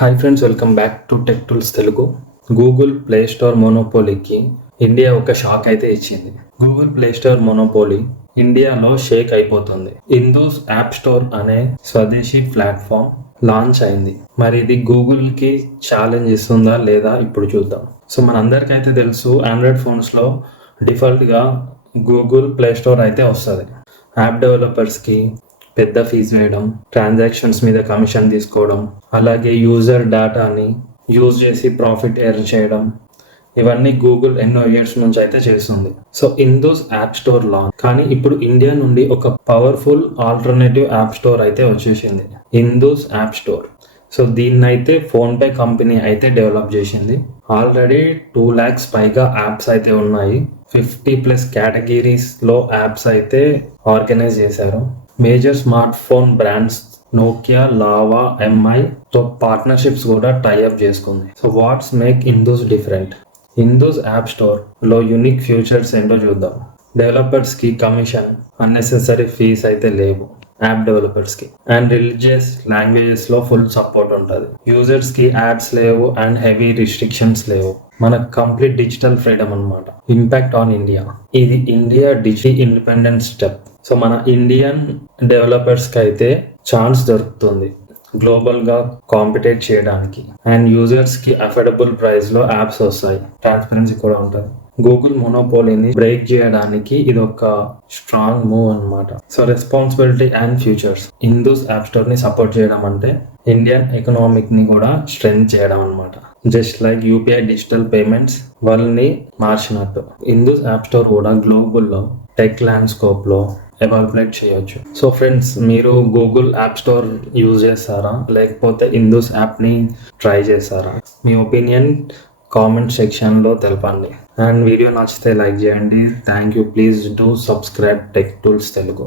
Hi friends, welcome back to tech tools Telugu. Google Play Store మోనోపోలీకి India ఒక shock అయితే ఇచ్చింది. గూగుల్ ప్లే స్టోర్ మోనోపోలీ ఇండియాలో షేక్ అయిపోతుంది. ఇందూస్ యాప్ స్టోర్ అనే స్వదేశీ ప్లాట్ఫామ్ లాంచ్ అయింది. మరి ఇది గూగుల్కి ఛాలెంజ్ ఇస్తుందా లేదా ఇప్పుడు చూద్దాం. సో మనందరికైతే తెలుసు, ఆండ్రాయిడ్ ఫోన్స్లో డిఫాల్ట్గా గూగుల్ ప్లే స్టోర్ అయితే వస్తుంది. యాప్ డెవలపర్స్కి పెద్ద ఫీజు వేయడం, ట్రాన్సాక్షన్స్ మీద కమిషన్ తీసుకోవడం, అలాగే యూజర్ డేటాని యూజ్ చేసి ప్రాఫిట్ ఎర్న్ చేయడం, ఇవన్నీ గూగుల్ ఎన్నో ఇయర్స్ నుంచి అయితే చేస్తుంది. So Indu's app store launch, కానీ ఇప్పుడు ఇండియా నుండి ఒక పవర్ఫుల్ ఆల్టర్నేటివ్ యాప్ స్టోర్ అయితే వచ్చేసింది, ఇందూస్ యాప్ స్టోర్. సో దీన్నైతే ఫోన్పే కంపెనీ అయితే డెవలప్ చేసింది. ఆల్రెడీ 2 lakhs పైగా యాప్స్ అయితే ఉన్నాయి. 50+ కేటగిరీస్లో యాప్స్ అయితే ఆర్గనైజ్ చేశారు. Major smart phone brands Nokia, Lava, ఎంఐతో పార్ట్నర్షిప్స్ కూడా టైఅప్ చేసుకుంది. So what's make Indus different? Indus app స్టోర్లో యూనిక్ ఫీచర్స్ ఏంటో చూద్దాం. డెవలపర్స్కి కమిషన్, అన్నెసెసరీ ఫీస్ అయితే లేవు యాప్ డెవలపర్స్కి. అండ్ రిలీజియస్ లాంగ్వేజెస్లో ఫుల్ సపోర్ట్ ఉంటుంది. యూజర్స్కి యాడ్స్ లేవు అండ్ హెవీ రిస్ట్రిక్షన్స్ లేవు. మనకు కంప్లీట్ డిజిటల్ ఫ్రీడమ్ అనమాట. ఇంపాక్ట్ ఆన్ ఇండియా, ఇది India digital independence step. So మన ఇండియన్ డెవలపర్స్కి అయితే ఛాన్స్ దొరుకుతుంది గ్లోబల్గా కాంపిటేట్ చేయడానికి. అండ్ యూజర్స్కి అఫోర్డబుల్ ప్రైస్లో యాప్స్ వస్తాయి. ట్రాన్స్పరెన్సీ కూడా ఉంటుంది. గూగుల్ మోనోపోలీని బ్రేక్ చేయడానికి ఇది ఒక స్ట్రాంగ్ మూవ్ అనమాట. So responsibility and futures, Indu's app store ని సపోర్ట్ చేయడం అంటే ఇండియన్ ఎకనామిక్ ని కూడా స్ట్రెంగ్ చేయడం అనమాట. Just like UPI digital payments వాళ్ళని మార్చినట్టు, ఇందూస్ యాప్ స్టోర్ కూడా గ్లోబల్లో టెక్ ల్యాండ్స్కోప్ లో ఎవాల్యుయేట్ చేయొచ్చు. సో ఫ్రెండ్స్, మీరు గూగుల్ యాప్ స్టోర్ యూజ్ చేస్తారా, లేకపోతే ఇందూస్ యాప్ని ట్రై చేస్తారా? మీ ఒపీనియన్ కామెంట్ సెక్షన్లో తెలపండి. అండ్ వీడియో నచ్చితే లైక్ చేయండి. Thank you. Please do subscribe tech tools Telugu.